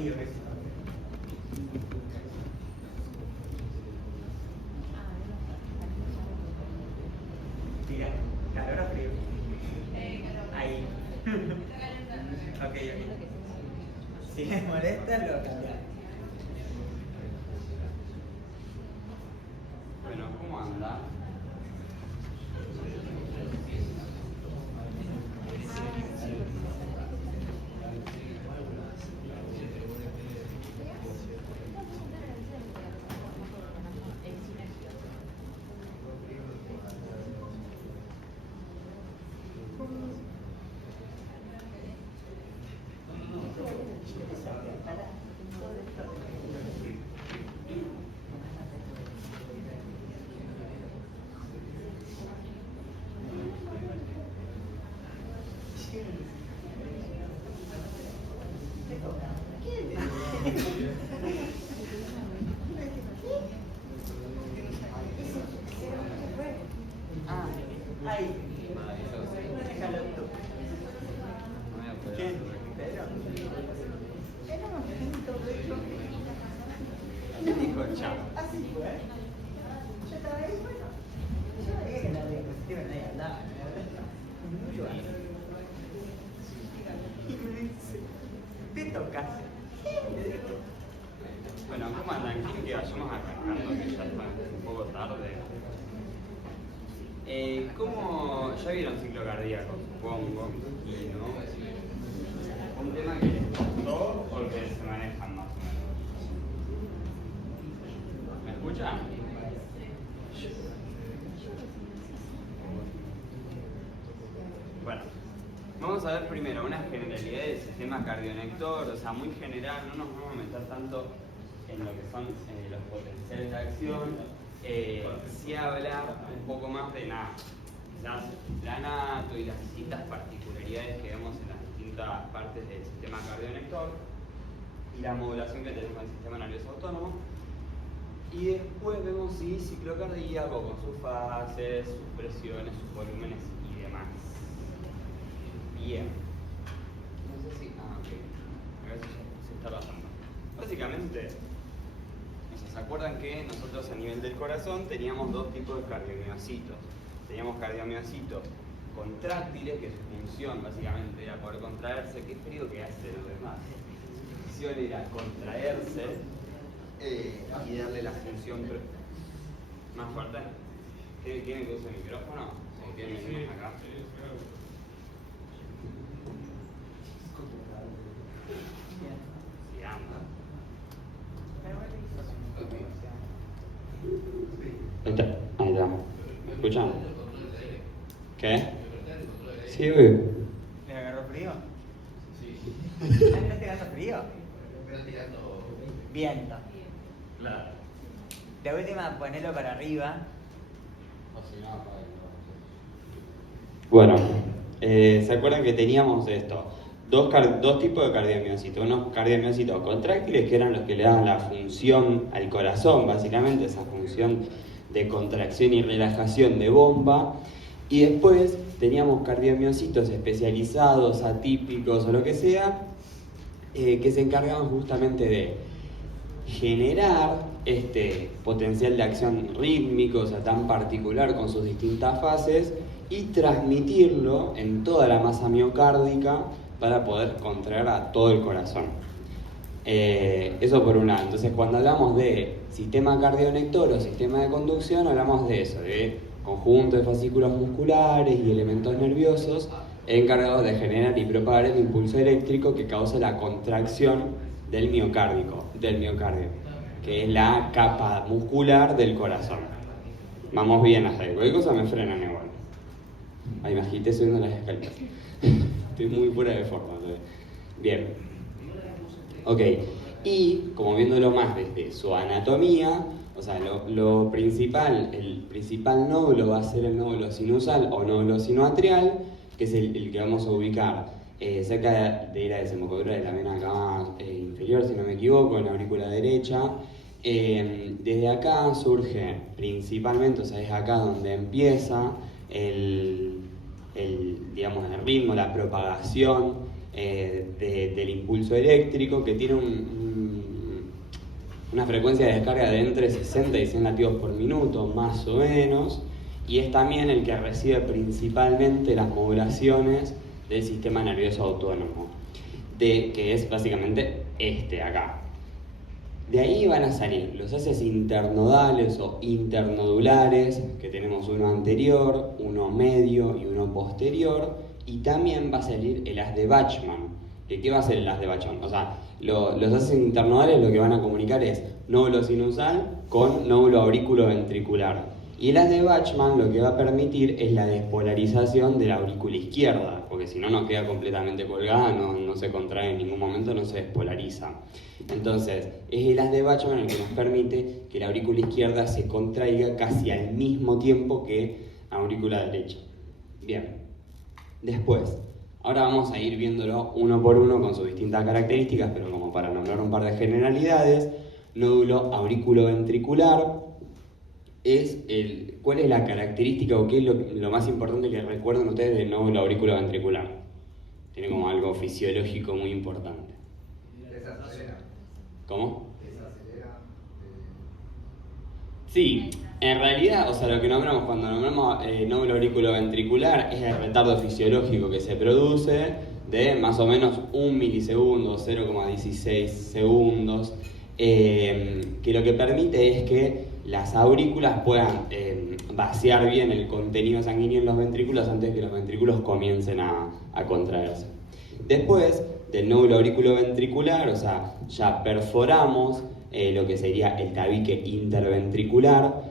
frío que es. Mira, calor o frío. Ahí. Ok. Si les molesta, lo cambiamos. Bueno, ¿cómo anda? Ahí. Déjalo tú. ¿Quién? Pedro. Era un momento, Pedro. ¿Qué dijo el chavo? Así fue. Yo estaba ahí, bueno. Yo veía que la diapositiva nadie andaba, ¿no? Muy bueno. Y me dice, te toca. Bueno, ¿cómo andan? ¿Quieren que vayamos arrancando? Que ya está un poco tarde. ¿Cómo? Ya vieron ciclo cardíaco, supongo, y no. Un tema que les costó porque se manejan más o menos. ¿Me escuchan? Bueno, vamos a ver primero una generalidad del sistema cardionector, o sea, muy general, no nos vamos a meter tanto en lo que son los potenciales de acción. Sí hablar un poco más de nada, quizás la anato y las distintas particularidades que vemos en las distintas partes del sistema cardionector y la modulación que tenemos en el sistema nervioso autónomo. Y después vemos si ciclo cardíaco con sus fases, sus presiones, sus volúmenes y demás. Bien. No sé si. Ok. A ver si se está pasando. Básicamente, ¿se acuerdan que nosotros a nivel del corazón teníamos dos tipos de cardiomiocitos? Teníamos cardiomiocitos contráctiles, que su función básicamente era poder contraerse. Qué frío que hace los demás. Su función era contraerse y darle la función más fuerte. ¿Quieren que use el micrófono? ¿O quieren venir más acá? Sí, anda. Ahí está. ¿Me escuchan? ¿Qué? Sí, güey. ¿Le agarró frío? Sí. ¿Me está tirando frío? Me está tirando Viento. Claro. De última, ponelo para arriba. Bueno, ¿se acuerdan que teníamos esto? Dos tipos de cardiomiocitos. Unos cardiomiocitos contráctiles, que eran los que le daban la función al corazón, básicamente, esa función de contracción y relajación de bomba. Y después teníamos cardiomiocitos especializados, atípicos o lo que sea, que se encargaban justamente de generar este potencial de acción rítmico, o sea, tan particular con sus distintas fases, y transmitirlo en toda la masa miocárdica para poder contraer a todo el corazón. Eso por un lado. Entonces, cuando hablamos de sistema cardionector o sistema de conducción, hablamos de eso, de conjunto de fascículos musculares y elementos nerviosos encargados de generar y propagar el impulso eléctrico que causa la contracción del miocardio, que es la capa muscular del corazón. Vamos bien hasta ahí. Cualquier cosa me frenan igual. Ay, me agité subiendo las escaleras. Estoy muy fuera de forma. Bien. Ok. Y, como viéndolo más desde su anatomía, o sea, lo principal, el principal nódulo va a ser el nódulo sinusal o nódulo sinoatrial, que es el que vamos a ubicar cerca de la desembocadura de la vena cava inferior, si no me equivoco, en la aurícula derecha. Desde acá surge principalmente, o sea, es acá donde empieza el digamos, el ritmo, la propagación del impulso eléctrico, que tiene una frecuencia de descarga de entre 60 y 100 latidos por minuto, más o menos, y es también el que recibe principalmente las modulaciones del sistema nervioso autónomo, que es básicamente acá. De ahí van a salir los haces internodales o internodulares, que tenemos uno anterior, uno medio y uno posterior, y también va a salir el haz de Bachmann. ¿Qué va a ser el haz de Bachmann? O sea, los haces internodales lo que van a comunicar es nódulo sinusal con nódulo aurículo-ventricular. Y el haz de Bachmann lo que va a permitir es la despolarización de la aurícula izquierda, porque si no nos queda completamente colgada, no se contrae en ningún momento, no se despolariza. Entonces, es el haz de Bachmann el que nos permite que la aurícula izquierda se contraiga casi al mismo tiempo que la aurícula derecha. Bien, después, ahora vamos a ir viéndolo uno por uno con sus distintas características, pero como para nombrar un par de generalidades, nódulo aurículo-ventricular. ¿Cuál es la característica o qué es lo más importante que recuerdan ustedes del nódulo aurículo-ventricular? Tiene como algo fisiológico muy importante. Desacelera. ¿Cómo? Desacelera. Sí, en realidad, o sea, lo que nombramos cuando nombramos nódulo aurículo-ventricular es el retardo fisiológico que se produce de más o menos 1 milisegundo, 0,16 segundos, que lo que permite es que las aurículas puedan vaciar bien el contenido sanguíneo en los ventrículos antes de que los ventrículos comiencen a contraerse. Después del nódulo aurículo-ventricular, o sea, ya perforamos lo que sería el tabique interventricular,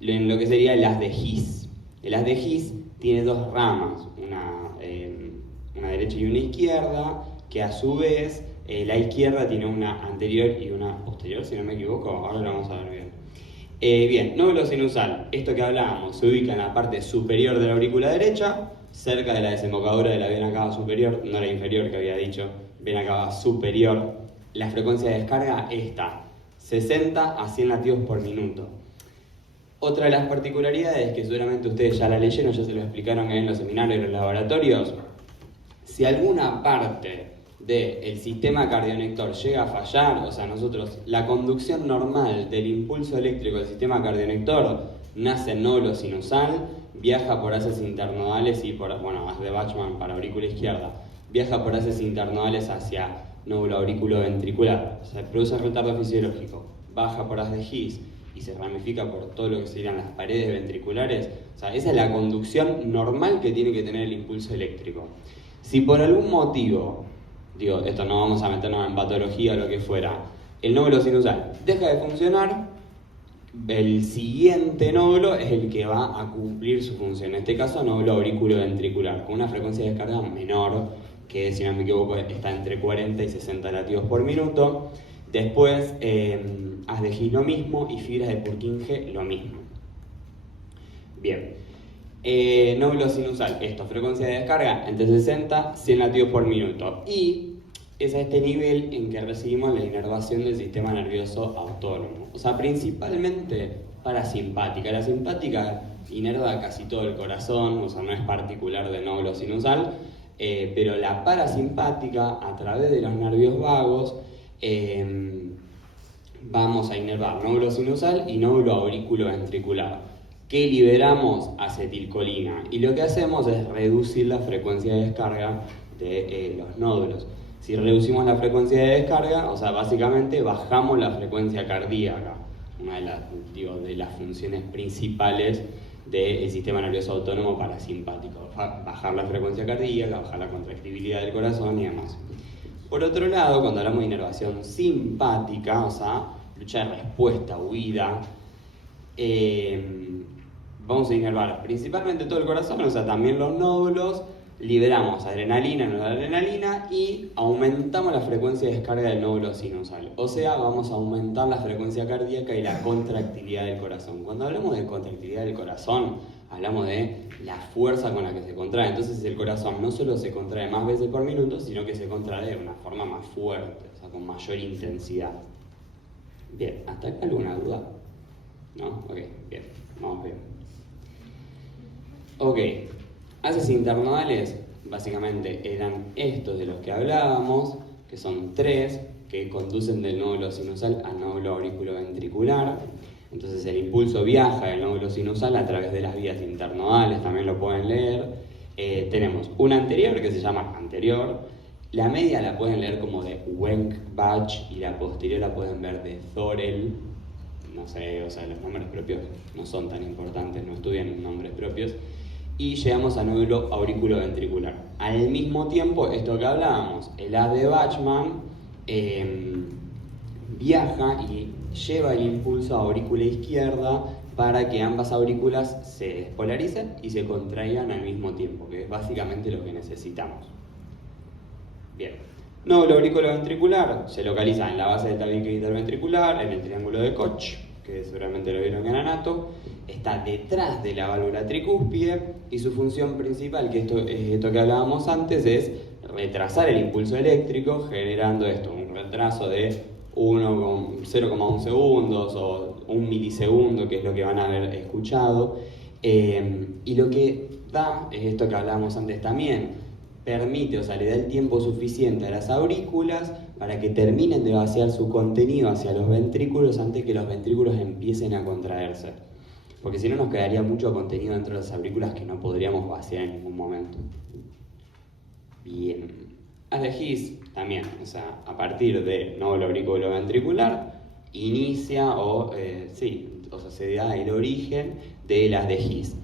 en lo que sería el haz de His. El haz de His tiene dos ramas, una derecha y una izquierda, que a su vez la izquierda tiene una anterior y una posterior, si no me equivoco, ahora lo vamos a ver bien. Bien, nódulo sinusal, esto que hablábamos, se ubica en la parte superior de la aurícula derecha, cerca de la desembocadura de la vena cava superior, no la inferior que había dicho, vena cava superior. La frecuencia de descarga está 60 a 100 latidos por minuto. Otra de las particularidades que seguramente ustedes ya la leyeron, ya se lo explicaron en los seminarios y los laboratorios, si alguna parte del sistema cardionector llega a fallar, o sea, la conducción normal del impulso eléctrico del sistema cardionector nace en nódulo sinusal, viaja por haces internodales y haz de Bachmann para aurícula izquierda, viaja por haces internodales hacia nódulo aurículo-ventricular, se produce retardo fisiológico, baja por haz de His y se ramifica por todo lo que serían las paredes ventriculares. O sea, esa es la conducción normal que tiene que tener el impulso eléctrico. Si por algún motivo, esto no vamos a meternos en patología o lo que fuera, el nódulo sinusal deja de funcionar, el siguiente nódulo es el que va a cumplir su función, en este caso nódulo aurículo-ventricular, con una frecuencia de descarga menor, que si no me equivoco está entre 40 y 60 latidos por minuto. Después, haz de His lo mismo y fibras de Purkinje lo mismo. Bien, nódulo sinusal, frecuencia de descarga entre 60 y 100 latidos por minuto. Y es a este nivel en que recibimos la inervación del sistema nervioso autónomo. O sea, principalmente parasimpática. La simpática inerva casi todo el corazón, o sea, no es particular de nódulo sinusal, pero la parasimpática, a través de los nervios vagos, vamos a inervar nódulo sinusal y nódulo aurículo-ventricular. ¿Qué liberamos? Acetilcolina. Y lo que hacemos es reducir la frecuencia de descarga de los nódulos. Si reducimos la frecuencia de descarga, o sea, básicamente bajamos la frecuencia cardíaca, una de las funciones principales del sistema nervioso autónomo parasimpático, bajar la frecuencia cardíaca, bajar la contractibilidad del corazón y demás. Por otro lado, cuando hablamos de inervación simpática, o sea, lucha de respuesta, huida, vamos a inervar principalmente todo el corazón, o sea, también los nódulos, liberamos adrenalina, noradrenalina y aumentamos la frecuencia de descarga del nódulo sinusal. O sea, vamos a aumentar la frecuencia cardíaca y la contractilidad del corazón. Cuando hablamos de contractilidad del corazón, hablamos de la fuerza con la que se contrae. Entonces el corazón no solo se contrae más veces por minuto, sino que se contrae de una forma más fuerte, o sea, con mayor intensidad. Bien, ¿hasta acá alguna duda? ¿No? Ok, bien, vamos bien. Ok. Haces internodales, básicamente eran estos de los que hablábamos, que son 3, que conducen del nódulo sinusal al nódulo auriculoventricular. Entonces el impulso viaja del nódulo sinusal a través de las vías internodales, también lo pueden leer. Tenemos una anterior que se llama anterior, la media la pueden leer como de Wenck-Bach y la posterior la pueden ver de Thorel. No sé, o sea, los nombres propios no son tan importantes, no estudian nombres propios. Y llegamos al nódulo auriculoventricular. Al mismo tiempo, esto que hablábamos, el haz de Bachmann viaja y lleva el impulso a aurícula izquierda para que ambas aurículas se despolaricen y se contraigan al mismo tiempo, que es básicamente lo que necesitamos. Bien, nódulo auriculoventricular se localiza en la base del tabique interventricular, en el triángulo de Koch, que seguramente lo vieron en anato, está detrás de la válvula tricúspide y su función principal, que esto que hablábamos antes, es retrasar el impulso eléctrico, generando un retraso de 0,1 segundos o 1 milisegundo, que es lo que van a haber escuchado. Y lo que da es esto que hablábamos antes también, permite, o sea, le da el tiempo suficiente a las aurículas para que terminen de vaciar su contenido hacia los ventrículos antes que los ventrículos empiecen a contraerse. Porque si no nos quedaría mucho contenido dentro de las aurículas que no podríamos vaciar en ningún momento. Bien. Haz de His también, o sea, a partir de nódulo auriculoventricular, inicia se da el origen de las de His.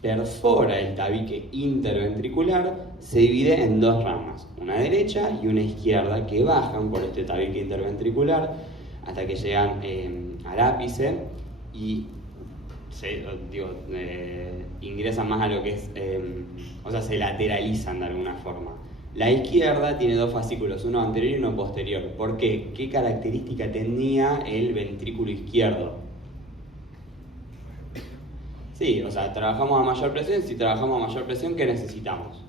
Perfora el tabique interventricular, se divide en 2 ramas, una derecha y una izquierda, que bajan por este tabique interventricular hasta que llegan al ápice y ingresan más a lo que es, se lateralizan de alguna forma. La izquierda tiene 2 fascículos, uno anterior y uno posterior. ¿Por qué? ¿Qué característica tenía el ventrículo izquierdo? Sí, o sea, trabajamos a mayor presión. Si trabajamos a mayor presión, ¿qué necesitamos?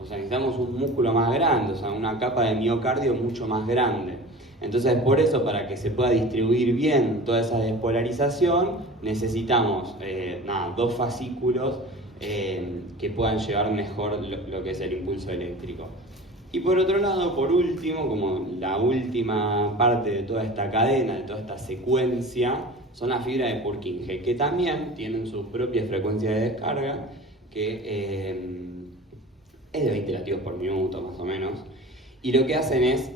O sea, necesitamos un músculo más grande, o sea, una capa de miocardio mucho más grande. Entonces, por eso, para que se pueda distribuir bien toda esa despolarización, necesitamos 2 fascículos que puedan llevar mejor lo que es el impulso eléctrico. Y por otro lado, por último, como la última parte de toda esta cadena, de toda esta secuencia, son las fibras de Purkinje, que también tienen su propia frecuencia de descarga, que es de 20 latidos por minuto más o menos. Y lo que hacen es,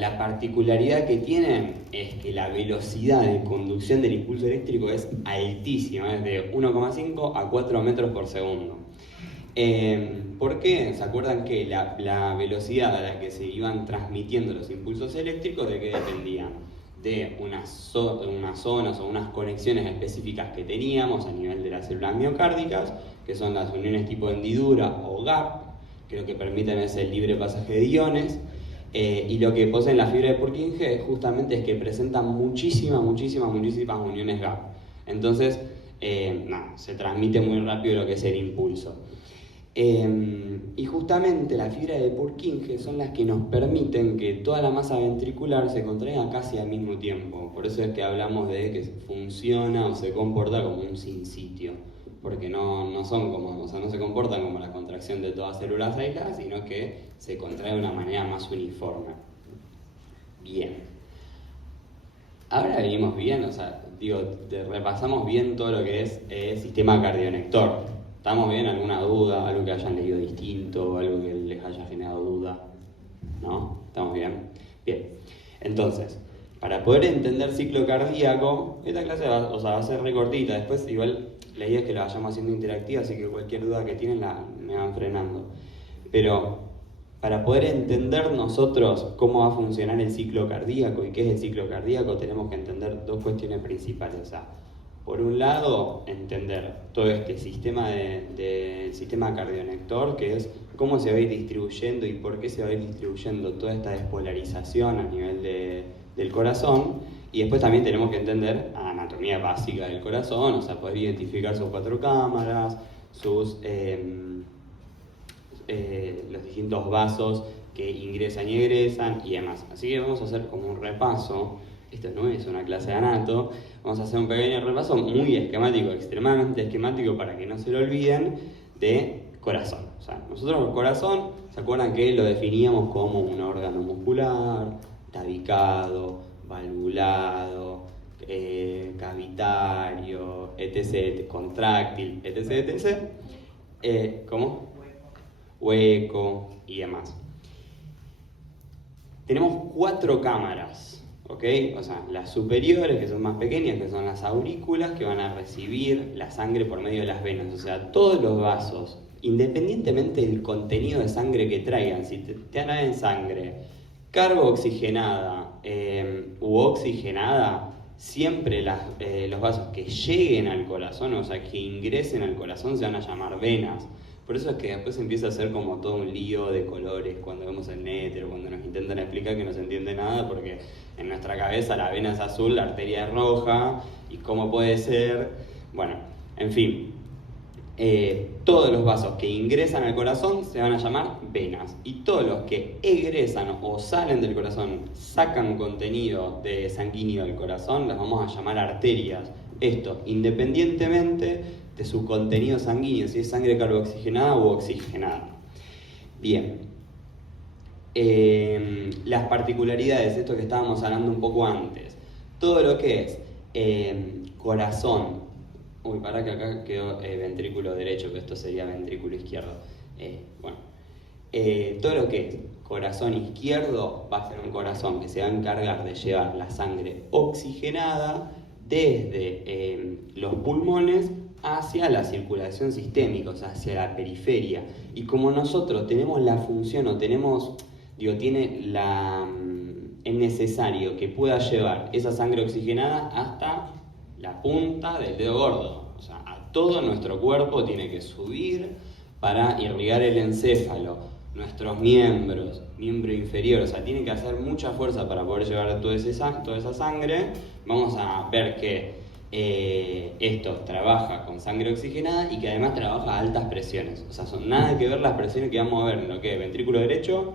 la particularidad que tienen es que la velocidad de conducción del impulso eléctrico es altísima, es de 1,5 a 4 metros por segundo. ¿Por qué? ¿Se acuerdan que la velocidad a la que se iban transmitiendo los impulsos eléctricos, de qué dependían? De unas zonas o unas conexiones específicas que teníamos a nivel de las células miocárdicas, que son las uniones tipo hendidura o gap, que lo que permiten es el libre pasaje de iones. Y lo que poseen la fibra de Purkinje justamente es que presentan muchísimas uniones gap. Entonces, se transmite muy rápido lo que es el impulso. Y justamente la fibra de Purkinje son las que nos permiten que toda la masa ventricular se contraiga casi al mismo tiempo. Por eso es que hablamos de que funciona o se comporta como un sinsitio. Porque no son como, no se comportan como la contracción de todas células aisladas, sino que se contrae de una manera más uniforme. Bien. Ahora venimos bien, repasamos bien todo lo que es el sistema cardionector. ¿Estamos bien? ¿Alguna duda? ¿Algo que hayan leído distinto? ¿Algo que les haya generado duda? ¿No? ¿Estamos bien? Bien. Entonces, para poder entender ciclo cardíaco, esta clase va a ser recortita. Después, igual, la idea es que la vayamos haciendo interactiva, así que cualquier duda que tienen me van frenando. Pero para poder entender nosotros cómo va a funcionar el ciclo cardíaco y qué es el ciclo cardíaco, tenemos que entender 2 cuestiones principales. Por un lado, entender todo este sistema del sistema cardionector, que es cómo se va a ir distribuyendo y por qué se va a ir distribuyendo toda esta despolarización a nivel del corazón. Y después también tenemos que entender la anatomía básica del corazón, poder identificar sus 4 cámaras, los distintos vasos que ingresan y egresan y demás. Así que vamos a hacer como un repaso. Esto no es una clase de anato, vamos a hacer un pequeño repaso muy esquemático, extremadamente esquemático, para que no se lo olviden, de corazón. O sea, nosotros el corazón, ¿se acuerdan que lo definíamos como un órgano muscular, tabicado, valvulado, cavitario, etc., contráctil, etc., etc.? ¿Cómo? Hueco y demás. Tenemos 4 cámaras, ¿ok? O sea, las superiores, que son más pequeñas, que son las aurículas, que van a recibir la sangre por medio de las venas. O sea, todos los vasos, independientemente del contenido de sangre que traigan, si te traen sangre carboxigenada u oxigenada, siempre los vasos que lleguen al corazón, o sea, que ingresen al corazón, se van a llamar venas. Por eso es que después empieza a ser como todo un lío de colores cuando vemos el nétero, cuando nos intentan explicar que no se entiende nada, porque en nuestra cabeza la vena es azul, la arteria es roja, y cómo puede ser. Bueno, en fin, todos los vasos que ingresan al corazón se van a llamar venas, y todos los que egresan o salen del corazón, sacan contenido de sanguíneo del corazón, las vamos a llamar arterias. Esto independientemente de su contenido sanguíneo, si es sangre carboxigenada u oxigenada. Bien, las particularidades, esto que estábamos hablando un poco antes, todo lo que es corazón, para que acá quedó ventrículo derecho, que esto sería ventrículo izquierdo. Todo lo que es corazón izquierdo va a ser un corazón que se va a encargar de llevar la sangre oxigenada desde los pulmones hacia la circulación sistémica, o sea, hacia la periferia. Y como nosotros tenemos la función, o es necesario que pueda llevar esa sangre oxigenada hasta la punta del dedo gordo. O sea, a todo nuestro cuerpo tiene que subir para irrigar el encéfalo, nuestros miembros, miembro inferior, o sea, tiene que hacer mucha fuerza para poder llevar toda esa sangre. Vamos a ver que esto trabaja con sangre oxigenada y que además trabaja a altas presiones. O sea, son nada que ver las presiones que vamos a ver en lo que es ventrículo derecho,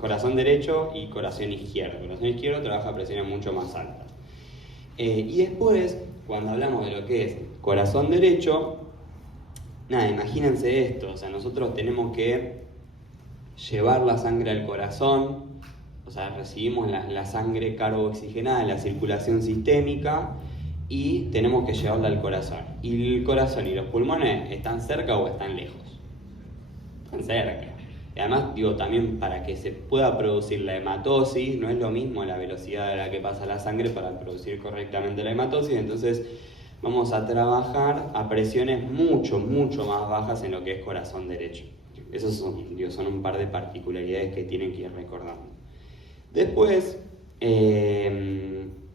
corazón derecho y corazón izquierdo. El corazón izquierdo trabaja a presiones mucho más altas. Y después, cuando hablamos de lo que es corazón derecho, nada, imagínense esto, o sea, nosotros tenemos que llevar la sangre al corazón, o sea, recibimos la sangre carboxigenada en la circulación sistémica y tenemos que llevarla al corazón. Y el corazón y los pulmones están cerca o están lejos. Están cerca. Y además, también para que se pueda producir la hematosis, no es lo mismo la velocidad a la que pasa la sangre para producir correctamente la hematosis, entonces vamos a trabajar a presiones mucho, mucho más bajas en lo que es corazón derecho. Esos son un par de particularidades que tienen que ir recordando. Después,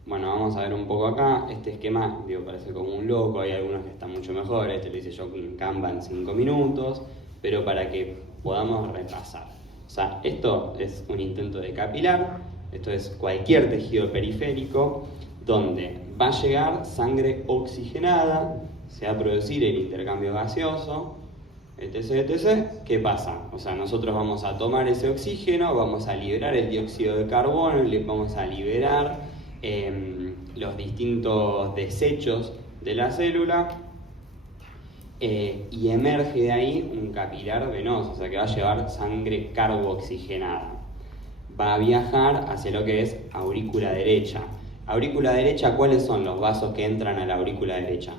vamos a ver un poco acá, este esquema, parece como un loco, hay algunos que están mucho mejor, este lo hice yo con Canva en 5 minutos, pero para que podamos repasar. O sea, esto es un intento de capilar, esto es cualquier tejido periférico, donde va a llegar sangre oxigenada, se va a producir el intercambio gaseoso, etc, etc. ¿Qué pasa? O sea, nosotros vamos a tomar ese oxígeno, vamos a liberar el dióxido de carbono, vamos a liberar los distintos desechos de la célula y emerge de ahí un capilar venoso, o sea que va a llevar sangre carboxigenada. Va a viajar hacia lo que es aurícula derecha. Aurícula derecha, ¿cuáles son los vasos que entran a la aurícula derecha?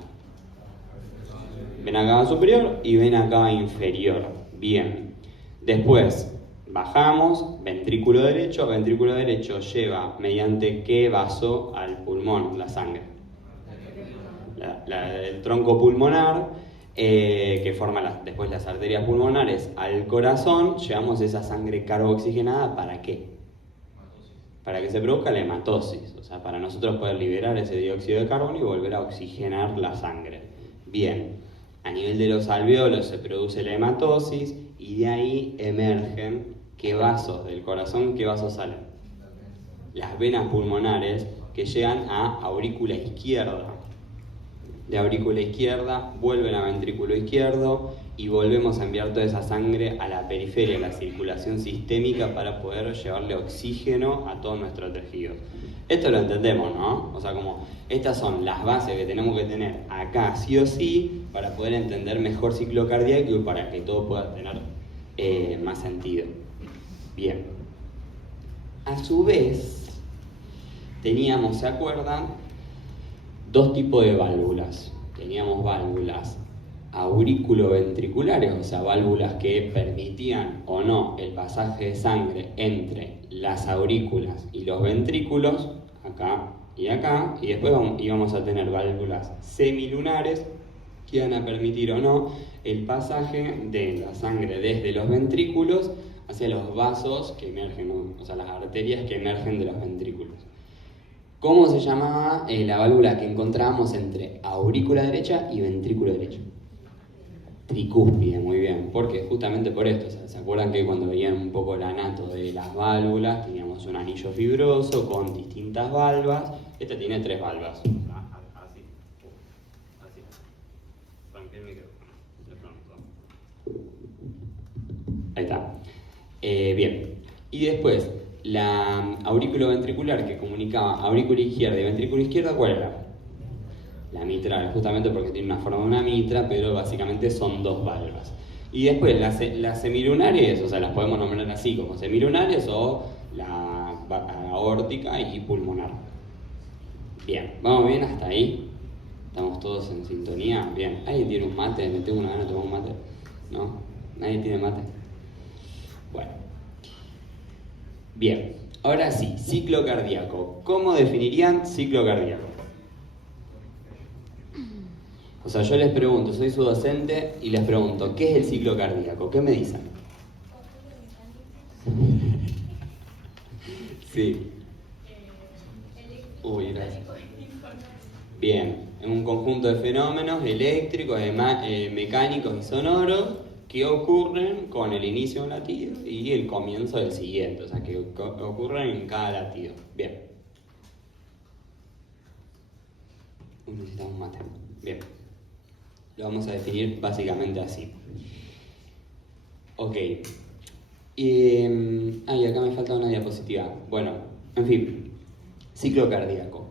Vena cava superior y vena cava inferior. Bien. Después, bajamos, ventrículo derecho lleva mediante qué vaso al pulmón la sangre. El tronco pulmonar, que forma después las arterias pulmonares, al corazón, llevamos esa sangre carboxigenada, ¿para qué? Para que se produzca la hematosis, o sea, para nosotros poder liberar ese dióxido de carbono y volver a oxigenar la sangre. Bien, a nivel de los alvéolos se produce la hematosis y de ahí emergen qué vasos del corazón, qué vasos salen. Las venas pulmonares que llegan a aurícula izquierda. De aurícula izquierda vuelven a ventrículo izquierdo y volvemos a enviar toda esa sangre a la periferia, a la circulación sistémica para poder llevarle oxígeno a todos nuestros tejidos. Esto lo entendemos, ¿no? O sea, como estas son las bases que tenemos que tener acá sí o sí para poder entender mejor ciclo cardíaco y para que todo pueda tener más sentido. Bien. A su vez, teníamos, ¿se acuerdan? Dos tipos de válvulas. Teníamos válvulas aurículo-ventriculares, o sea, válvulas que permitían o no el pasaje de sangre entre las aurículas y los ventrículos, acá y acá, y después íbamos a tener válvulas semilunares que iban a permitir o no el pasaje de la sangre desde los ventrículos hacia los vasos que emergen, o sea, las arterias que emergen de los ventrículos. ¿Cómo se llamaba la válvula que encontrábamos entre aurícula derecha y ventrículo derecho? Tricúspide, muy bien, porque justamente por esto, o sea, ¿se acuerdan que cuando veían un poco el anato de las válvulas teníamos un anillo fibroso con distintas valvas? Este tiene 3 valvas. Así. Rompe el micrófono. De pronto. Ahí está. Bien. Y después, la aurículo-ventricular que comunicaba aurícula izquierda y ventrículo izquierda, ¿cuál era? La mitral, justamente porque tiene una forma de una mitra, pero básicamente son 2 valvas. Y después las semilunares, o sea, las podemos nombrar así como semilunares o la aórtica y pulmonar. Bien, ¿vamos bien hasta ahí? ¿Estamos todos en sintonía? Bien. ¿Alguien tiene un mate? ¿Me tengo una gana de tomar un mate? ¿No? ¿Nadie tiene mate? Bueno. Bien, ahora sí, ciclo cardíaco. ¿Cómo definirían ciclo cardíaco? O sea, yo les pregunto, soy su docente y les pregunto, ¿qué es el ciclo cardíaco? ¿Qué me dicen? Sí. Uy, gracias. Bien, es un conjunto de fenómenos eléctricos, mecánicos y sonoros que ocurren con el inicio de un latido y el comienzo del siguiente, o sea, que ocurren en cada latido. Bien. Necesitamos un mate. Bien. Lo vamos a definir básicamente así. Ok. Y acá me falta una diapositiva. Bueno, en fin. Ciclo cardíaco.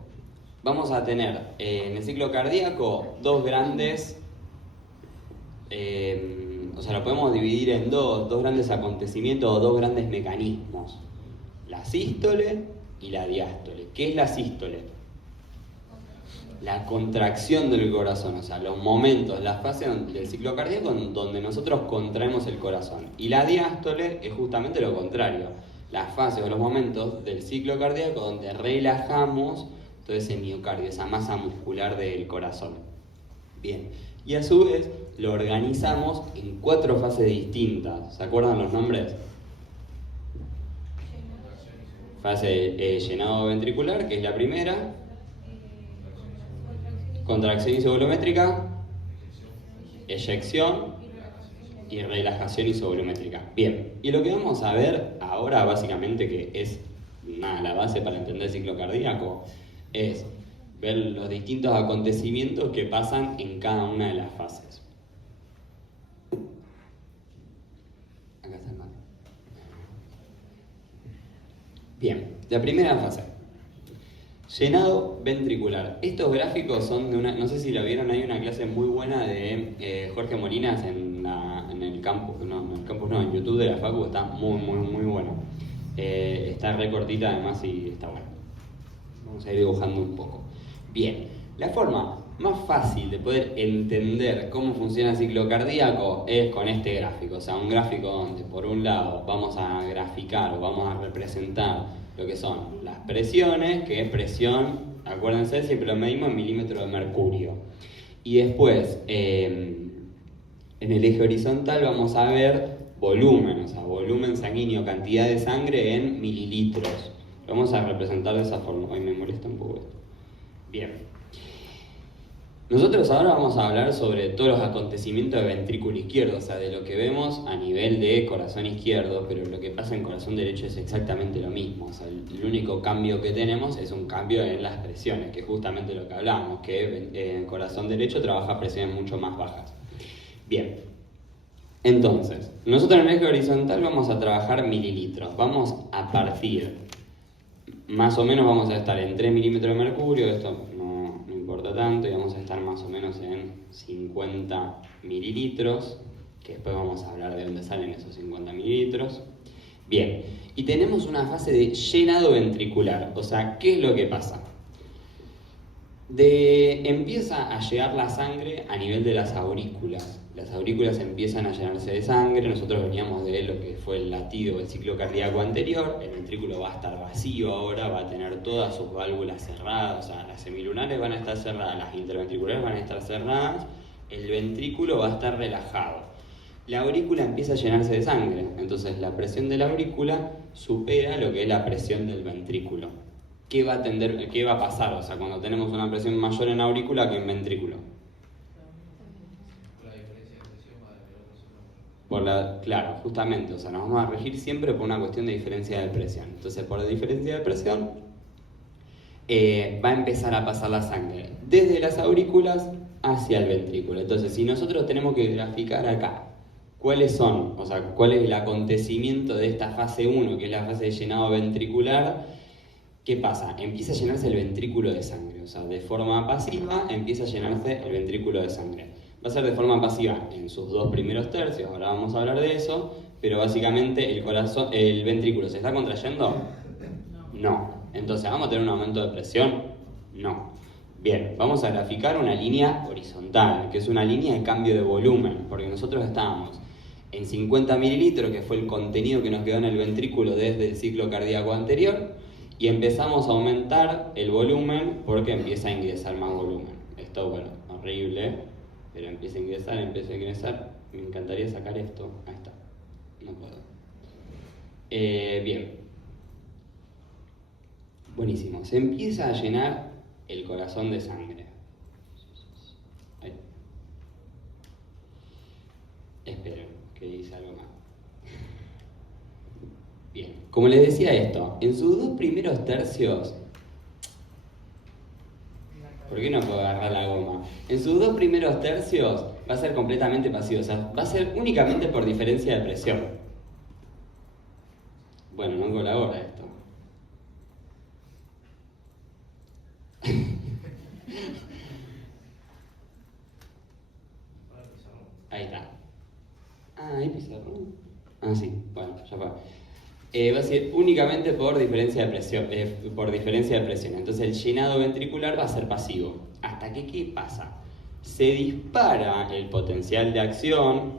Vamos a tener en el ciclo cardíaco 2 grandes... o sea, lo podemos dividir en dos grandes acontecimientos o 2 grandes mecanismos. La sístole y la diástole. ¿Qué es la sístole? La contracción del corazón, o sea, los momentos, las fases del ciclo cardíaco en donde nosotros contraemos el corazón. Y la diástole es justamente lo contrario, las fases o los momentos del ciclo cardíaco donde relajamos todo ese miocardio, esa masa muscular del corazón. Bien, y a su vez lo organizamos en 4 fases distintas. ¿Se acuerdan los nombres? Fase llenado ventricular, que es la primera. Contracción isovolumétrica, eyección y relajación isovolumétrica. Bien, y lo que vamos a ver ahora básicamente, que es la base para entender el ciclo cardíaco, es ver los distintos acontecimientos que pasan en cada una de las fases. Acá está el mate. Bien, la primera fase. Llenado ventricular. Estos gráficos son de una, no sé si la vieron, hay una clase muy buena de Jorge Molinas en el campus, en YouTube de la Facu, está muy bueno. Está recortita además y está bueno. Vamos a ir dibujando un poco. Bien, la forma más fácil de poder entender cómo funciona el ciclo cardíaco es con este gráfico, o sea, un gráfico donde por un lado vamos a graficar o vamos a representar lo que son las presiones, que es presión, acuérdense, siempre lo medimos en milímetros de mercurio. Y después, en el eje horizontal vamos a ver volumen, o sea, volumen sanguíneo, cantidad de sangre en mililitros. Lo vamos a representar de esa forma. Hoy me molesta un poco esto. Bien. Nosotros ahora vamos a hablar sobre todos los acontecimientos de ventrículo izquierdo, o sea, de lo que vemos a nivel de corazón izquierdo, pero lo que pasa en corazón derecho es exactamente lo mismo. O sea, el único cambio que tenemos es un cambio en las presiones, que es justamente lo que hablábamos, que en corazón derecho trabaja presiones mucho más bajas. Bien, Entonces, nosotros en el eje horizontal vamos a trabajar mililitros. Vamos a partir, más o menos vamos a estar en 3 milímetros de mercurio, esto no importa tanto, y vamos a estar más o menos en 50 mililitros, que después vamos a hablar de dónde salen esos 50 mililitros. Bien, y tenemos una fase de llenado ventricular, o sea, ¿qué es lo que pasa? Empieza a llegar la sangre a nivel de las aurículas. Las aurículas empiezan a llenarse de sangre. Nosotros veníamos de lo que fue el latido, el ciclo cardíaco anterior. El ventrículo va a estar vacío ahora, va a tener todas sus válvulas cerradas. O sea, las semilunares van a estar cerradas, las interventriculares van a estar cerradas. El ventrículo va a estar relajado. La aurícula empieza a llenarse de sangre. Entonces la presión de la aurícula supera lo que es la presión del ventrículo. ¿Qué va a pasar? O sea, cuando tenemos una presión mayor en aurícula que en ventrículo. La diferencia de presión va a deberlo. Claro, justamente, o sea, nos vamos a regir siempre por una cuestión de diferencia de presión. Entonces, por diferencia de presión, va a empezar a pasar la sangre desde las aurículas hacia el ventrículo. Entonces, si nosotros tenemos que graficar acá cuáles son, o sea, cuál es el acontecimiento de esta fase 1, que es la fase de llenado ventricular, ¿qué pasa? Empieza a llenarse el ventrículo de sangre, o sea, de forma pasiva empieza a llenarse el ventrículo de sangre. Va a ser de forma pasiva en sus 2 primeros tercios, ahora vamos a hablar de eso, pero básicamente el ventrículo ¿se está contrayendo? No. Entonces, ¿vamos a tener un aumento de presión? No. Bien, vamos a graficar una línea horizontal, que es una línea de cambio de volumen, porque nosotros estábamos en 50 mililitros, que fue el contenido que nos quedó en el ventrículo desde el ciclo cardíaco anterior, y empezamos a aumentar el volumen porque empieza a ingresar más volumen. Esto, bueno, horrible, pero empieza a ingresar. Me encantaría sacar esto. Ahí está. No puedo. Bien. Buenísimo. Se empieza a llenar el corazón de sangre. Ahí. Esperen, que hice algo más. Bien, como les decía esto, en sus 2 primeros tercios, ¿por qué no puedo agarrar la goma? En sus 2 primeros tercios va a ser completamente pasivo, o sea, va a ser únicamente por diferencia de presión. Bueno, no colabora esto. Ahí está. Ahí pizarrón. Sí, bueno, ya fue. Va a ser únicamente por diferencia de presión, Entonces el llenado ventricular va a ser pasivo. ¿Hasta que qué pasa? Se dispara el potencial de acción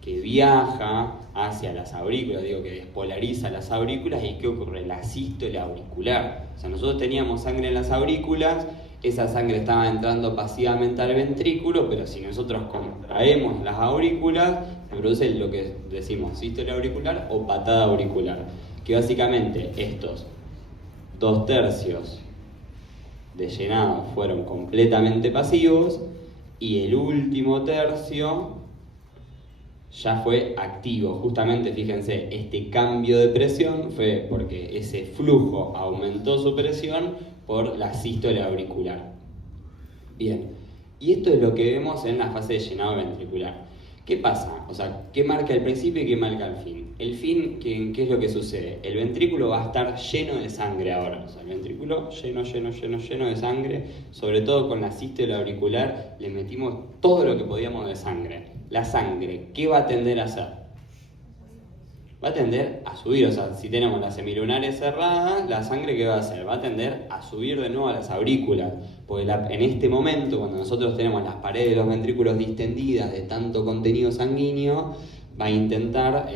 que viaja hacia las aurículas, que despolariza las aurículas. ¿Y qué ocurre? La sístole auricular. O sea, nosotros teníamos sangre en las aurículas, esa sangre estaba entrando pasivamente al ventrículo, pero si nosotros contraemos las aurículas, se produce lo que decimos sístole auricular o patada auricular, que básicamente estos 2 tercios de llenado fueron completamente pasivos y el último tercio ya fue activo. Justamente, fíjense, este cambio de presión fue porque ese flujo aumentó su presión por la sístole auricular. Bien, y esto es lo que vemos en la fase de llenado ventricular. ¿Qué pasa? O sea, ¿qué marca el principio y qué marca el fin? El fin, ¿qué es lo que sucede? El ventrículo va a estar lleno de sangre ahora. O sea, el ventrículo lleno de sangre. Sobre todo con la sístole auricular le metimos todo lo que podíamos de sangre. La sangre, ¿qué va a tender a hacer? Va a tender a subir. O sea, si tenemos las semilunares cerradas, la sangre, ¿qué va a hacer? Va a tender a subir de nuevo a las aurículas. Porque en este momento, cuando nosotros tenemos las paredes de los ventrículos distendidas de tanto contenido sanguíneo, va a intentar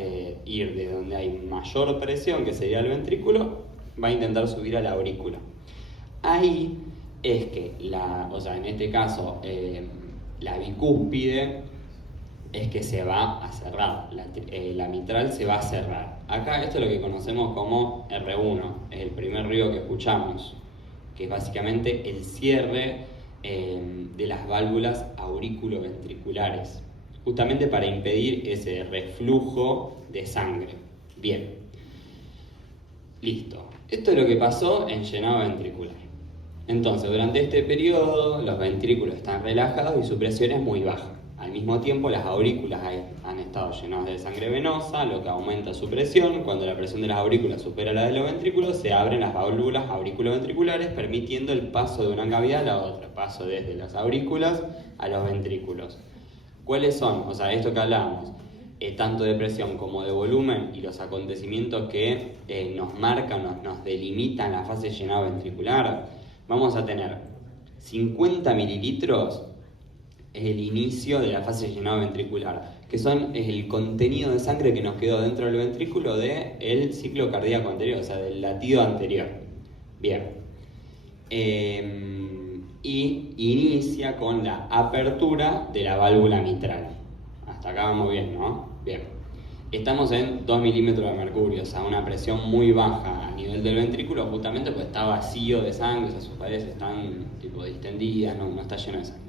ir de donde hay mayor presión, que sería el ventrículo, va a intentar subir a la aurícula. Ahí es que, en este caso, la bicúspide es que se va a cerrar, la mitral se va a cerrar. Acá esto es lo que conocemos como R1, es el primer ruido que escuchamos, que es básicamente el cierre de las válvulas auriculoventriculares, justamente para impedir ese reflujo de sangre. Bien, listo. Esto es lo que pasó en llenado ventricular. Entonces, durante este periodo, los ventrículos están relajados y su presión es muy baja. Al mismo tiempo, las aurículas han estado llenadas de sangre venosa, lo que aumenta su presión. Cuando la presión de las aurículas supera la de los ventrículos, se abren las válvulas auriculoventriculares, permitiendo el paso de una cavidad a la otra, paso desde las aurículas a los ventrículos. ¿Cuáles son? O sea, esto que hablábamos, tanto de presión como de volumen y los acontecimientos que nos marcan, nos delimitan la fase de llenado ventricular. Vamos a tener 50 mililitros es el inicio de la fase de llenado ventricular, que es el contenido de sangre que nos quedó dentro del ventrículo del ciclo cardíaco anterior, o sea, del latido anterior. Bien. Y inicia con la apertura de la válvula mitral. Hasta acá vamos bien, ¿no? Bien. Estamos en 2 milímetros de mercurio, o sea, una presión muy baja a nivel del ventrículo, justamente porque está vacío de sangre, o sea, sus paredes están tipo distendidas, no está lleno de sangre.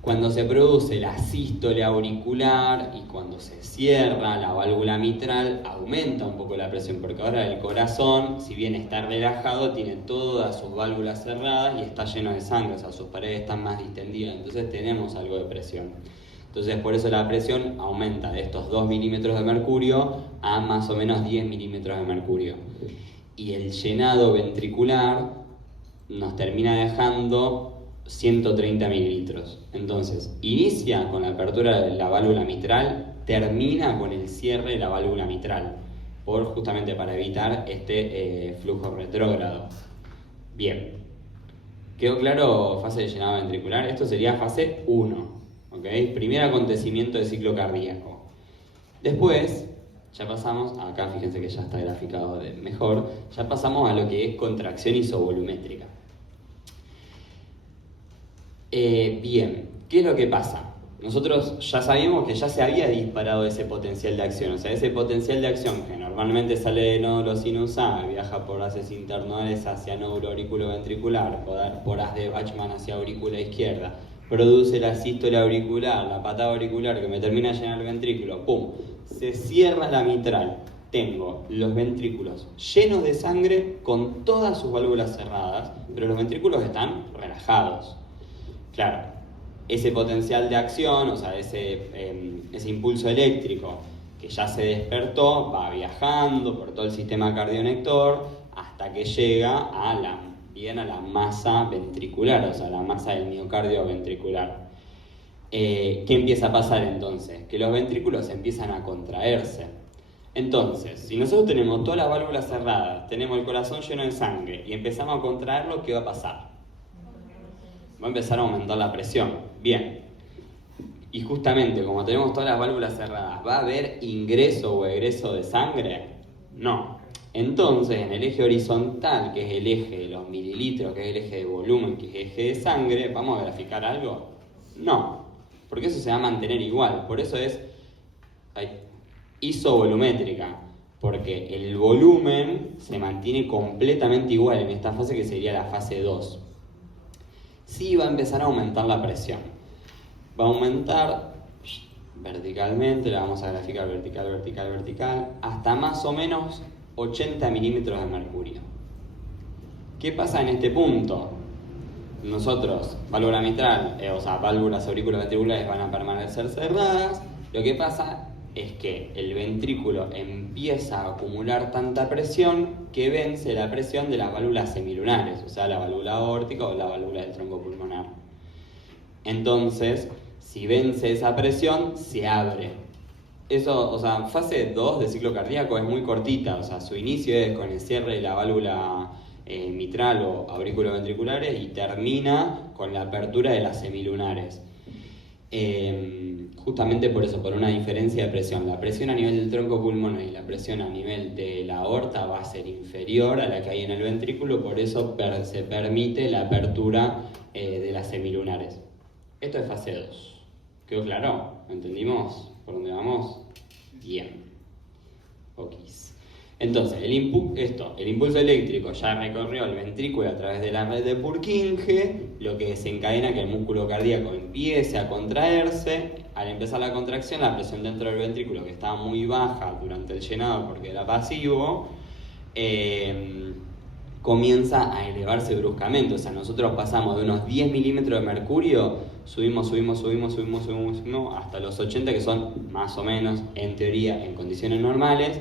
Cuando se produce la sístole auricular y cuando se cierra la válvula mitral, aumenta un poco la presión, porque ahora el corazón, si bien está relajado, tiene todas sus válvulas cerradas y está lleno de sangre, o sea, sus paredes están más distendidas, entonces tenemos algo de presión. Entonces, por eso la presión aumenta de estos 2 milímetros de mercurio a más o menos 10 milímetros de mercurio. Y el llenado ventricular nos termina dejando 130 mililitros. Entonces, inicia con la apertura de la válvula mitral, termina con el cierre de la válvula mitral, justamente para evitar este flujo retrógrado. Bien. ¿Quedó claro fase de llenado ventricular? Esto sería fase 1. ¿Okay? Primer acontecimiento de ciclo cardíaco. Después, ya pasamos, acá fíjense que ya está graficado mejor, ya pasamos a lo que es contracción isovolumétrica. Bien, ¿qué es lo que pasa? Nosotros ya sabíamos que ya se había disparado ese potencial de acción, o sea, ese potencial de acción que normalmente sale de nódulo sinusal, viaja por haces internodales hacia nódulo auriculoventricular, por haz de Bachmann hacia aurícula izquierda, produce la sístole auricular, la patada auricular que me termina de llenar el ventrículo, ¡pum! Se cierra la mitral. Tengo los ventrículos llenos de sangre con todas sus válvulas cerradas, pero los ventrículos están relajados. Claro, ese potencial de acción, o sea, ese impulso eléctrico que ya se despertó, va viajando por todo el sistema cardionector hasta que llega a la masa ventricular, o sea, la masa del miocardio ventricular. ¿Qué empieza a pasar entonces? Que los ventrículos empiezan a contraerse. Entonces, si nosotros tenemos todas las válvulas cerradas, tenemos el corazón lleno de sangre y empezamos a contraerlo, ¿qué va a pasar? Va a empezar a aumentar la presión. Bien. Y justamente, como tenemos todas las válvulas cerradas, ¿va a haber ingreso o egreso de sangre? No. Entonces, en el eje horizontal, que es el eje de los mililitros, que es el eje de volumen, que es el eje de sangre, ¿vamos a graficar algo? No, porque eso se va a mantener igual. Por eso es isovolumétrica, porque el volumen se mantiene completamente igual en esta fase, que sería la fase 2. Sí va a empezar a aumentar la presión. Va a aumentar verticalmente, la vamos a graficar vertical, hasta más o menos 80 milímetros de mercurio. ¿Qué pasa en este punto? Nosotros, válvula mitral, válvulas auriculoventriculares van a permanecer cerradas. Lo que pasa es que el ventrículo empieza a acumular tanta presión que vence la presión de las válvulas semilunares, o sea, la válvula aórtica o la válvula del tronco pulmonar. Entonces, si vence esa presión, se abre. Eso, o sea, fase 2 de ciclo cardíaco es muy cortita, o sea, su inicio es con el cierre de la válvula mitral o auriculoventriculares y termina con la apertura de las semilunares. Justamente por eso, por una diferencia de presión. La presión a nivel del tronco pulmonar y la presión a nivel de la aorta va a ser inferior a la que hay en el ventrículo, por eso se permite la apertura de las semilunares. Esto es fase 2. ¿Quedó claro? ¿Entendimos por dónde vamos? Bien. Okis. Entonces, el impulso eléctrico ya recorrió el ventrículo a través de la red de Purkinje, lo que desencadena que el músculo cardíaco empiece a contraerse. Al empezar la contracción, la presión dentro del ventrículo, que estaba muy baja durante el llenado porque era pasivo, comienza a elevarse bruscamente. O sea, nosotros pasamos de unos 10 milímetros de mercurio subimos hasta los 80, que son más o menos, en teoría, en condiciones normales,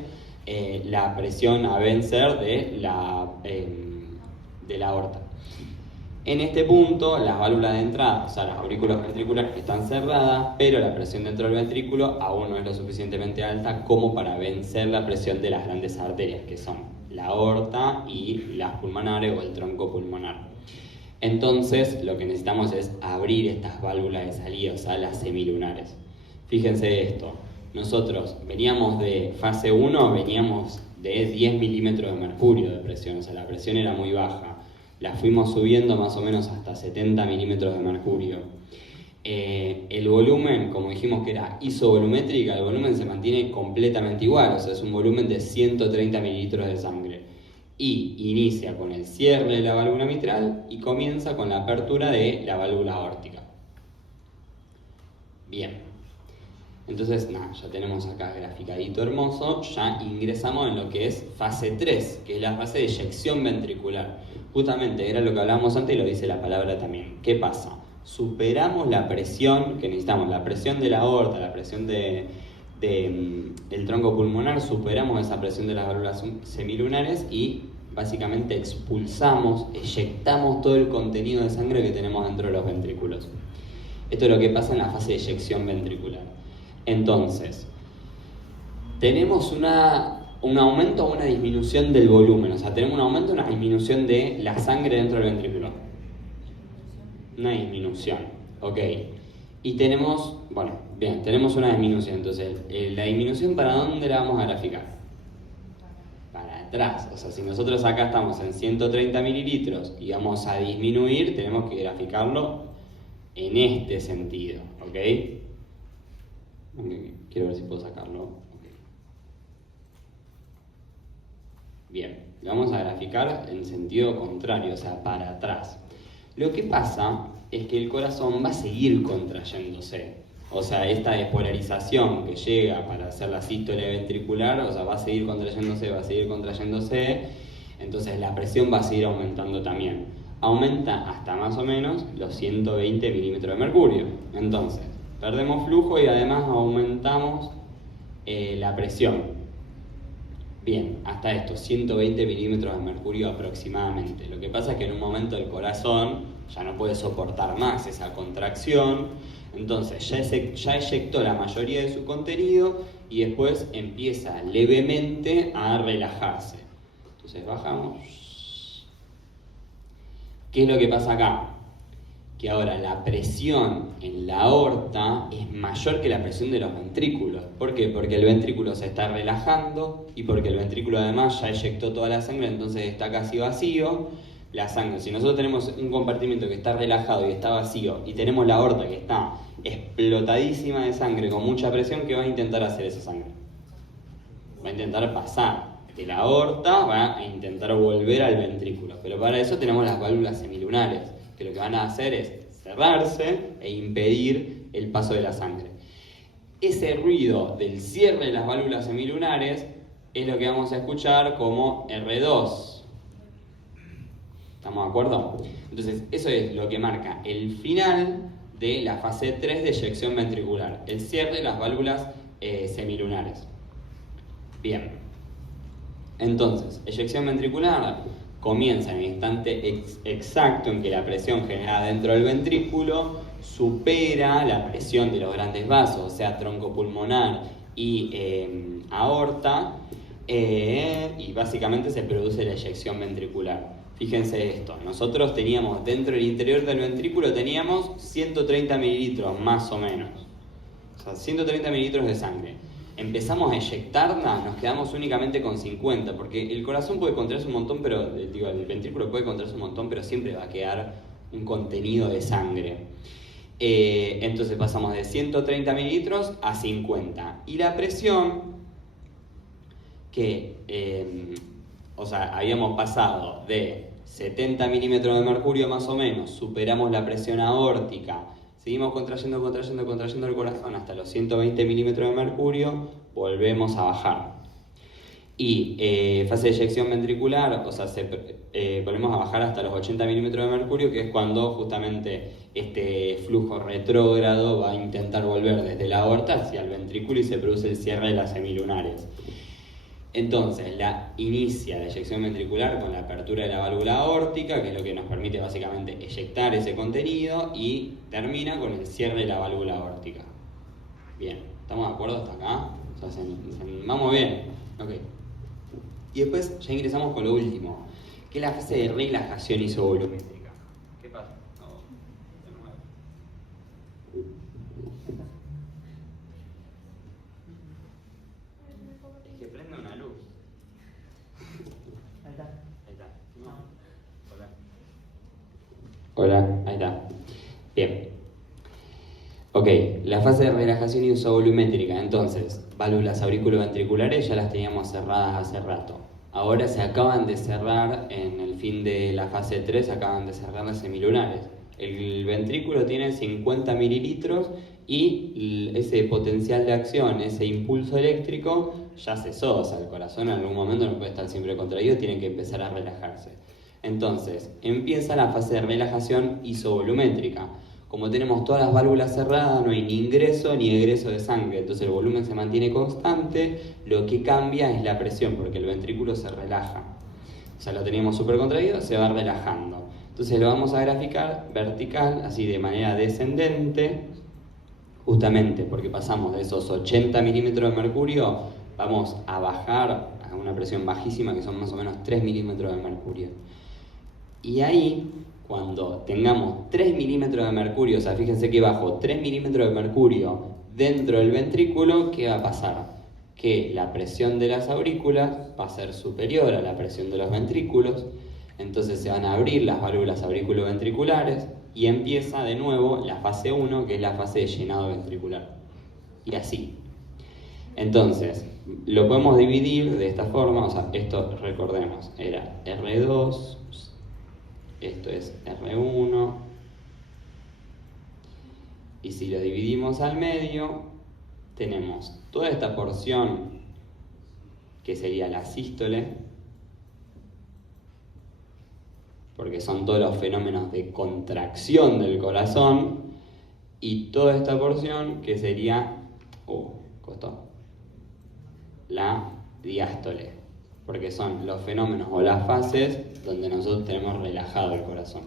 la presión a vencer de la aorta. En este punto, las válvulas de entrada, o sea, las aurículas ventriculares están cerradas, pero la presión dentro del ventrículo aún no es lo suficientemente alta como para vencer la presión de las grandes arterias, que son la aorta y las pulmonares o el tronco pulmonar. Entonces, lo que necesitamos es abrir estas válvulas de salida, o sea, las semilunares. Fíjense esto, nosotros veníamos de fase 1, veníamos de 10 milímetros de mercurio de presión, o sea, la presión era muy baja. La fuimos subiendo más o menos hasta 70 milímetros de mercurio. El volumen, como dijimos que era isovolumétrica, el volumen se mantiene completamente igual, o sea, es un volumen de 130 mililitros de sangre. Y inicia con el cierre de la válvula mitral y comienza con la apertura de la válvula aórtica. Bien. Entonces, nada, ya tenemos acá graficadito hermoso, ya ingresamos en lo que es fase 3, que es la fase de eyección ventricular. Justamente era lo que hablábamos antes y lo dice la palabra también. ¿Qué pasa? Superamos la presión que necesitamos, la presión de la aorta, la presión del tronco pulmonar, superamos esa presión de las válvulas semilunares y básicamente expulsamos, eyectamos todo el contenido de sangre que tenemos dentro de los ventrículos. Esto es lo que pasa en la fase de eyección ventricular. Entonces, tenemos un aumento o una disminución del volumen, o sea, tenemos un aumento o una disminución de la sangre dentro del ventrículo. Una disminución, ok. Y tenemos, bueno, bien, tenemos una disminución, entonces, ¿la disminución para dónde la vamos a graficar? Para atrás, o sea, si nosotros acá estamos en 130 mililitros y vamos a disminuir, tenemos que graficarlo en este sentido, ¿ok? Quiero ver si puedo sacarlo. Okay. Bien, lo vamos a graficar en sentido contrario, o sea, para atrás. Lo que pasa es que el corazón va a seguir contrayéndose. O sea, esta despolarización que llega para hacer la sístole ventricular, o sea, va a seguir contrayéndose, entonces la presión va a seguir aumentando también. Aumenta hasta más o menos los 120 milímetros de mercurio. Entonces, perdemos flujo y además aumentamos la presión. Bien, hasta estos 120 milímetros de mercurio aproximadamente. Lo que pasa es que en un momento el corazón ya no puede soportar más esa contracción, entonces ya eyectó la mayoría de su contenido y después empieza levemente a relajarse. Entonces bajamos. ¿Qué es lo que pasa acá? Que ahora la presión en la aorta es mayor que la presión de los ventrículos. ¿Por qué? Porque el ventrículo se está relajando y porque el ventrículo además ya eyectó toda la sangre, entonces está casi vacío. La sangre, si nosotros tenemos un compartimento que está relajado y está vacío y tenemos la aorta que está explotadísima de sangre con mucha presión, ¿qué va a intentar hacer esa sangre? Va a intentar pasar de la aorta, va a intentar volver al ventrículo. Pero para eso tenemos las válvulas semilunares, que lo que van a hacer es cerrarse e impedir el paso de la sangre. Ese ruido del cierre de las válvulas semilunares es lo que vamos a escuchar como R2. ¿Estamos de acuerdo? Entonces, eso es lo que marca el final de la fase 3 de eyección ventricular, el cierre de las válvulas semilunares. Bien. Entonces, eyección ventricular comienza en el instante exacto en que la presión generada dentro del ventrículo supera la presión de los grandes vasos, o sea, tronco pulmonar y aorta, y básicamente se produce la eyección ventricular. Fíjense esto, nosotros teníamos dentro del interior del ventrículo teníamos 130 mililitros más o menos, o sea, 130 mililitros de sangre. Empezamos a eyectarla, nos quedamos únicamente con 50, porque el corazón puede contraerse un montón, pero el ventrículo puede contraerse un montón, pero siempre va a quedar un contenido de sangre. Entonces pasamos de 130 mililitros a 50. Y la presión habíamos pasado de 70 milímetros de mercurio más o menos, superamos la presión aórtica, seguimos contrayendo el corazón hasta los 120 milímetros de mercurio, volvemos a bajar. Y fase de eyección ventricular, o sea, volvemos a bajar hasta los 80 milímetros de mercurio, que es cuando justamente este flujo retrógrado va a intentar volver desde la aorta hacia el ventrículo y se produce el cierre de las semilunares. Entonces, inicia la eyección ventricular con la apertura de la válvula aórtica, que es lo que nos permite básicamente eyectar ese contenido, y termina con el cierre de la válvula aórtica. Bien, ¿estamos de acuerdo hasta acá? O sea, vamos bien. Ok. Y después ya ingresamos con lo último, que es la fase de relajación isovolumétrica. ¿Qué pasa? Que prenda una luz. Ahí está. Ahí está. No. Hola, ahí está. Bien. Ok, la fase de relajación isovolumétrica, entonces, válvulas auriculoventriculares ya las teníamos cerradas hace rato. Ahora se acaban de cerrar, en el fin de la fase 3, se acaban de cerrar las semilunares. El ventrículo tiene 50 mililitros y ese potencial de acción, ese impulso eléctrico, ya cesó. O sea, el corazón en algún momento no puede estar siempre contraído, tiene que empezar a relajarse. Entonces, empieza la fase de relajación isovolumétrica. Como tenemos todas las válvulas cerradas, no hay ni ingreso ni egreso de sangre, entonces el volumen se mantiene constante, lo que cambia es la presión, porque el ventrículo se relaja. O sea, lo teníamos súper contraído, se va relajando. Entonces lo vamos a graficar vertical, así de manera descendente, justamente porque pasamos de esos 80 milímetros de mercurio, vamos a bajar a una presión bajísima, que son más o menos 3 milímetros de mercurio. Y ahí, cuando tengamos 3 milímetros de mercurio, o sea, fíjense que bajo 3 milímetros de mercurio dentro del ventrículo, ¿qué va a pasar? Que la presión de las aurículas va a ser superior a la presión de los ventrículos, entonces se van a abrir las válvulas auriculoventriculares y empieza de nuevo la fase 1, que es la fase de llenado ventricular. Y así. Entonces, lo podemos dividir de esta forma, o sea, esto recordemos, era R2, esto es R1, y si lo dividimos al medio, tenemos toda esta porción que sería la sístole, porque son todos los fenómenos de contracción del corazón, y toda esta porción que sería la diástole, porque son los fenómenos o las fases donde nosotros tenemos relajado el corazón.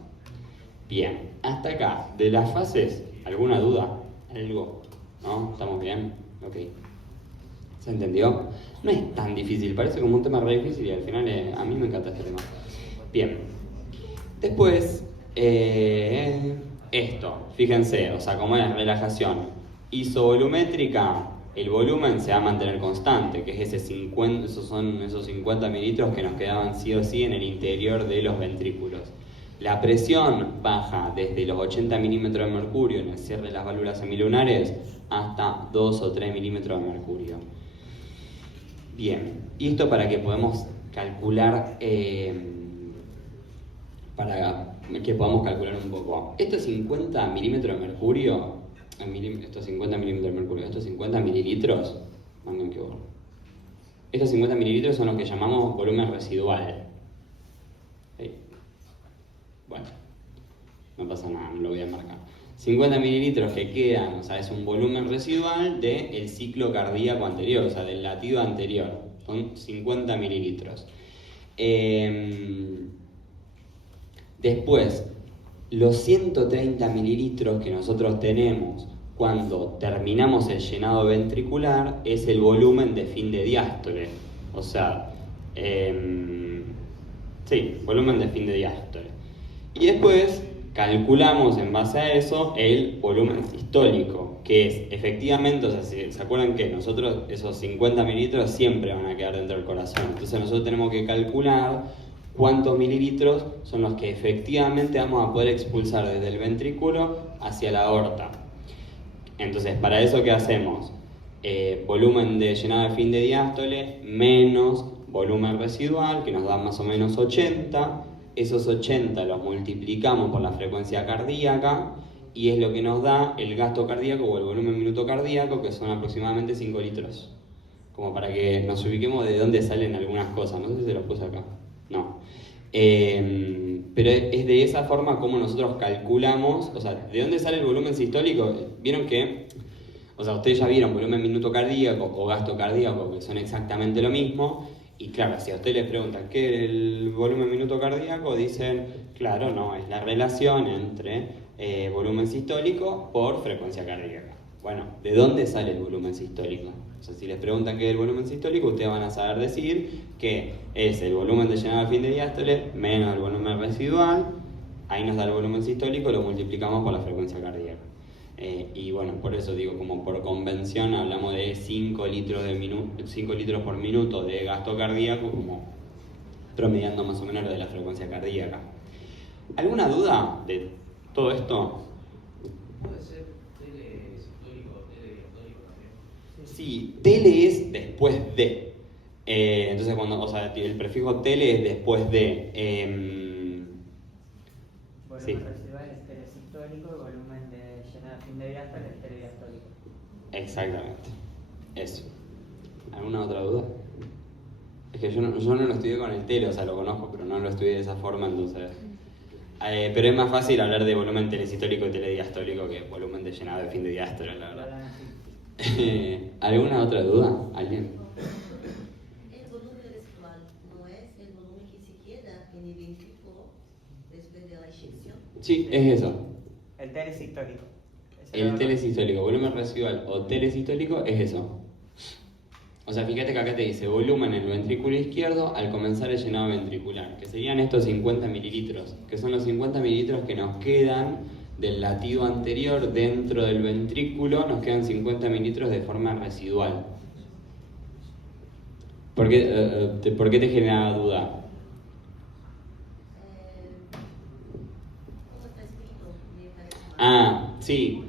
Bien, hasta acá, de las fases, ¿alguna duda? ¿Algo? ¿No? ¿Estamos bien? Ok. ¿Se entendió? No es tan difícil, parece como un tema re difícil y al final a mí me encanta este tema. Bien. Después, esto, fíjense, o sea, como es relajación isovolumétrica, el volumen se va a mantener constante, que es esos 50 mililitros que nos quedaban sí o sí en el interior de los ventrículos. La presión baja desde los 80 milímetros de mercurio en el cierre de las válvulas semilunares hasta 2 o 3 milímetros de mercurio. Bien, y esto para que podamos calcular, un poco. Estos 50 milímetros de mercurio, estos 50 milímetros de mercurio, estos 50 mililitros, estos 50 mililitros son los que llamamos volumen residual. ¿Sí? Bueno, no pasa nada, no lo voy a marcar. 50 mililitros que quedan, o sea, es un volumen residual del ciclo cardíaco anterior, o sea, del latido anterior. Son 50 mililitros. Después, los 130 mililitros que nosotros tenemos cuando terminamos el llenado ventricular es el volumen de fin de diástole. O sea, volumen de fin de diástole. Y después calculamos en base a eso el volumen sistólico, que es efectivamente, o sea, si se acuerdan que nosotros esos 50 mililitros siempre van a quedar dentro del corazón. Entonces nosotros tenemos que calcular cuántos mililitros son los que efectivamente vamos a poder expulsar desde el ventrículo hacia la aorta. Entonces, para eso, ¿qué hacemos? Volumen de llenado de fin de diástole menos volumen residual, que nos da más o menos 80. Esos 80 los multiplicamos por la frecuencia cardíaca y es lo que nos da el gasto cardíaco o el volumen minuto cardíaco, que son aproximadamente 5 litros. como para que nos ubiquemos de dónde salen algunas cosas. No sé si se los puse acá. No. Pero es de esa forma como nosotros calculamos, o sea, ¿de dónde sale el volumen sistólico? Vieron que, o sea, ustedes ya vieron volumen minuto cardíaco o gasto cardíaco, que son exactamente lo mismo, y claro, si a ustedes les preguntan ¿qué es el volumen minuto cardíaco? Dicen, claro, no, es la relación entre volumen sistólico por frecuencia cardíaca. Bueno, ¿de dónde sale el volumen sistólico? O sea, si les preguntan qué es el volumen sistólico, ustedes van a saber decir que es el volumen de llenado al fin de diástole menos el volumen residual. Ahí nos da el volumen sistólico, lo multiplicamos por la frecuencia cardíaca. Y bueno, por eso digo, como por convención hablamos de 5 litros por minuto de gasto cardíaco, como promediando más o menos lo de la frecuencia cardíaca. ¿Alguna duda de todo esto? ¿Puede ser telesistólico o telediastólico también? Sí, tele es después de. Entonces, o sea, el prefijo tele es después de. Volumen Sí. residual es telesistólico y volumen de llenado a fin de diástole es telediastólico. Exactamente. Eso. ¿Alguna otra duda? Es que yo no lo estudié con el tele, o sea, lo conozco, pero no lo estudié de esa forma, entonces. Pero es más fácil hablar de volumen telesistólico y telediastólico que volumen de llenado de fin de diástole, la verdad. Hablan así. ¿Alguna otra duda? ¿Alguien? El volumen residual no es el volumen que se queda en el ventrículo después de la inyección. Sí, es eso. El telesistólico. El telesistólico, volumen residual o telesistólico es eso. O sea, fíjate que acá te dice volumen en el ventrículo izquierdo al comenzar el llenado ventricular, que serían estos 50 mililitros, que son los 50 mililitros que nos quedan del latido anterior dentro del ventrículo, nos quedan 50 mililitros de forma residual. ¿Por qué te genera duda? ¿Cómo está escrito? Me parece mal. Ah, sí.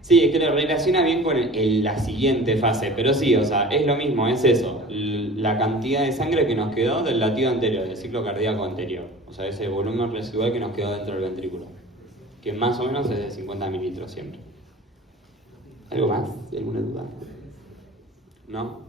Sí, es que lo relaciona bien con la siguiente fase, pero sí, o sea, es lo mismo, es eso, la cantidad de sangre que nos quedó del latido anterior, del ciclo cardíaco anterior, o sea, ese volumen residual que nos quedó dentro del ventrículo, que más o menos es de 50 mililitros siempre. ¿Algo más? ¿Alguna duda? ¿No?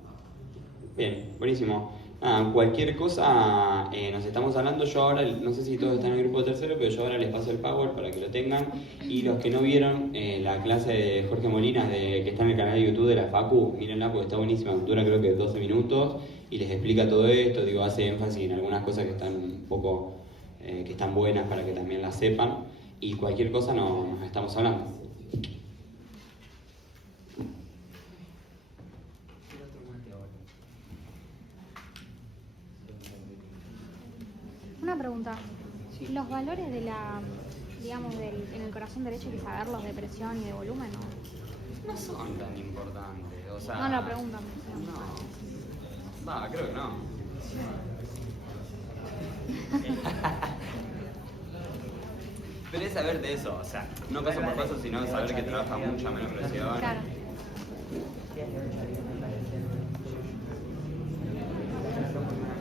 Bien, buenísimo. Nada, cualquier cosa nos estamos hablando. Yo ahora, no sé si todos están en el grupo tercero, pero yo ahora les paso el Power para que lo tengan. Y los que no vieron la clase de Jorge Molinas que está en el canal de YouTube de la Facu, mírenla porque está buenísima, dura creo que 12 minutos y les explica todo esto, digo, hace énfasis en algunas cosas que están un poco, que están buenas para que también las sepan. Y cualquier cosa nos estamos hablando. Una pregunta. ¿Los valores de la, digamos, en el corazón derecho hay que saberlos de presión y de volumen? No son tan importantes, o sea... No lo preguntan. No, creo que no. Pero es saber de eso, o sea, no paso por paso, sino saber que trabaja mucho a menos presión. Claro.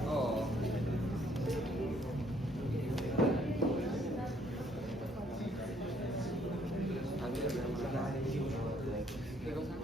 Oh. ¿Qué cosa?